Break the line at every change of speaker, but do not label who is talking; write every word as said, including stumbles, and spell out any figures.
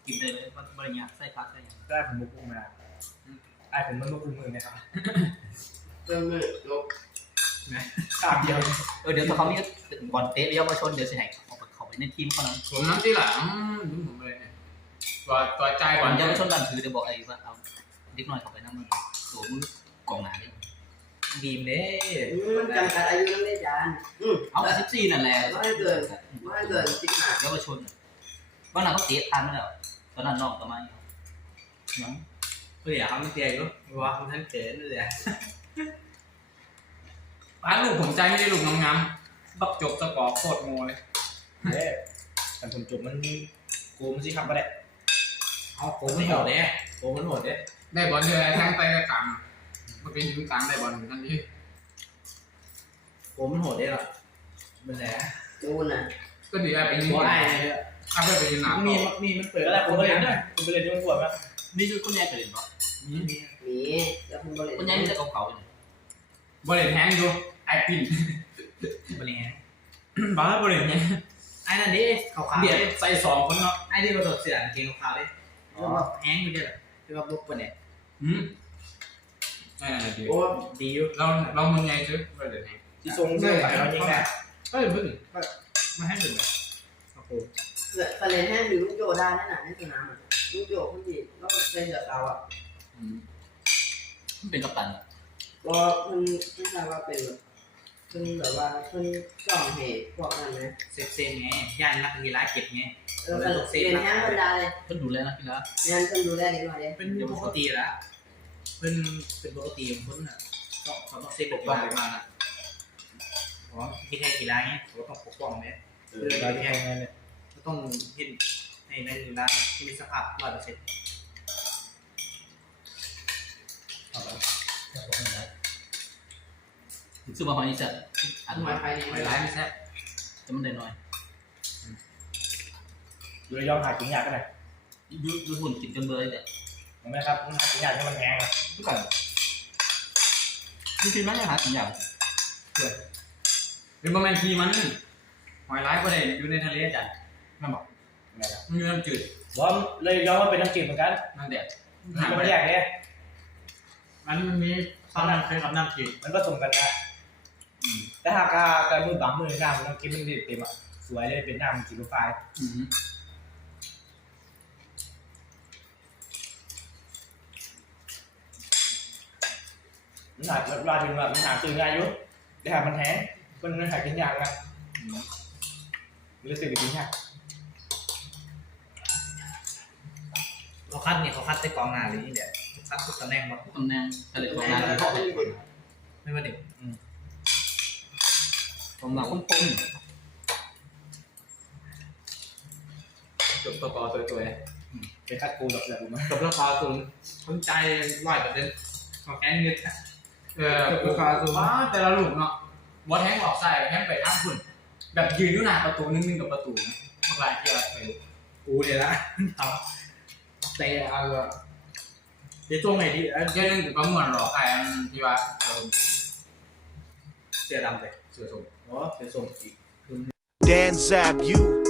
กินได้เลยมันบริญญาใส่ผักใส่ยัง
ได้ผมมุกอุ้มมาไอ้ผมมันมุกอุ้มมือนะครับ
เริ่มเลยลบ
นะสามเดียว
เออเดี๋ยวถ้าเขามีบอลเตะเลี้ยวมาชนเดี๋ยวจะให้เขาเขาไปในทีมเขานั้น
ผมน้ำที่หลังผมเลยเนี่ยตัวตัวใจ
ก่อนจะไปชนดันถือจะบอกไอ้ว่าเอาเล็กน้อยเขาไปนั่งมือตัวมือกองหนาดิดีมเด้
มันจำกัดอายุนั่นได้จาน
เอาสิบสี่นั่นแหละ
ไม่เกินไม่เกินสิบห้า
เยาวชนวันนั้นเขาเตะทันแล้วตอนนั้นน้องประมาณ
ยังเฮ้ยเขาไม่เตะก็ว่าเขาท่านเตะนั่นแหละ
บ้านลูกผมใจไม่ได้ลูกงามๆบักจบสกอร์โคตรโง่เลย
เฮ้ยแต่ผมจบมันกูมันสิครับก็ได้
เอาผมไม่โหดเนี่ยผมมันโหดเนี่ย
ได้บอลเลยแทงไปกระกังมันเป็นยืนกลางได้บอลทันที
ผมมันโหดเนี่ยหรอเป็นแหละ
ดูน่ะ
ก็ดีอะเป็นยืน
ได้
ถ้าไปยืนหนา
มีมีมันเปิดแล้วผมไปเล่นด้วยผมไปเล่นด้วยมันปวดไหม
นี่คือคนใหญ่เปลี่ยนปะ
มีมีแล้วคุณบริ
คนใหญ่จะเก่าๆเลย
บอลเล่นแทงดูไอปิน
บอลเล่น
บ้าบอลเล่นเนี่ย
ไอ้นั่นดิขาวๆ
เบียดใส่สองคนเนาะ
ไอ้ที่เราตดเสียงเกงขาวดิอ๋อแห้งอยู่เดียวที่ว่าบุกปะเนี่ย
อืมไม่น่าจะดี
โอ้ดีอยู่
เราเรามึงไงซื้อบอลเล่นแทง
ที่ทรงเสื้อใส่เรายิงแน่
เฮ้ยเพิ่งมาให้ถึงเลย
โอ้โหเสือทะเลแห้งหรือลูกโยได้นั่นน่ะในสนามอ่ะลูกโยคนดีก็เป็นเสือเตาอ่ะ
เป็นกัปตัน
ก็มันไม่ทราบว่าเป็นแบบเพิ่งแบบว่าเพิ่งส่องเหตุพวกนั้นนะ
เซฟเซนไงย่านนักกีฬาเก็บไง
เออเป็นเรียนแห้งธรรมดาเลย
เพิ่นดูแลนักกีฬา
เรียนเพิ่งดูแลนิดหน่อยเลย
เป็นปกติแล้วเป็นเป็นปกติของคนอ่ะต้องเขาต้องเซฟปกป้องไปมาอ่ะอ๋อที่แท้กีฬาเงี้ยเขาต้องปกป้องเนี่ย
เออเราแข่งไงเนี่ย
ก็ต้องเห็นในในร้านที่มีสภาพร้อยเปอร์เซ็นต์ซึ่งบางคนนี่จะ
อันน้อยไปนี่
ไม่ร้ายไม่แซ่บจะมันได้น้อย
ดูยอมหากินยากกันเลย
ยูยูหุ่นกินจนเบยแต่
เห็นไหมครับหากินยากที่มันแพงเลย
ทุกคนจริงๆมันยังหากินยาก
เลยเป็นประมาณทีมันหอยร้ายประเด็นอยู่ในทะเลจัด
นั่นบอก
มันอยู่น้ำจืด
ว่าเลยยอมว่าเป็นน้ำจืดเหมือนกัน
นั่นเด็ด
มันแยกเนี่ย
มันมีความน้ำเคยกับน้ำจืด
มันก็ส่งกันนะแต่หากการมือบังมือหน้ามันต้องกินมันดีเต็มอ่ะสวยเลยเป็นหน้ามันจีบไฟมันหาเวลาถึงแบบมันหาซื้อง่ายอยู่แต่หากมันแห้งมันมันหากินยากนะมันเลยซื้อไปกินยาก
เขาคัดเนี่ยเขาคัดได้กองงานหรือนี่เดี๋ยวคัดทุกตำแหน่งหมดทุกตำแหน่งแต่ละกองงานเขาไม่ไม่มาเด็กผมหลังคุ้มคุ้ม
จบตัวปอตัวตัว
ไปคัดกูแบบแบบ
จบราคาสูงสนใจร้อยเปอร์เซ็นต์ของแกนเงินเออราคาสูงว้าแต่ละลูกเนาะวอทแทงออกใส่แทงไปข้างคุณแบบยืนอยู่หน้าประตูนึงนึงกับประตูนะเมื่อไรที่เราไป
กูเดี๋ยวละเอาแต่เอาเดี๋ยวช่วงไหนที่
เดี๋ยวนึงกูก็เหมือนหรอไอ้ที่ว่า
เสื้อดำเลยเสื้อส้ม
อ๋อเสื้อส้มอีก
Dan Zab, you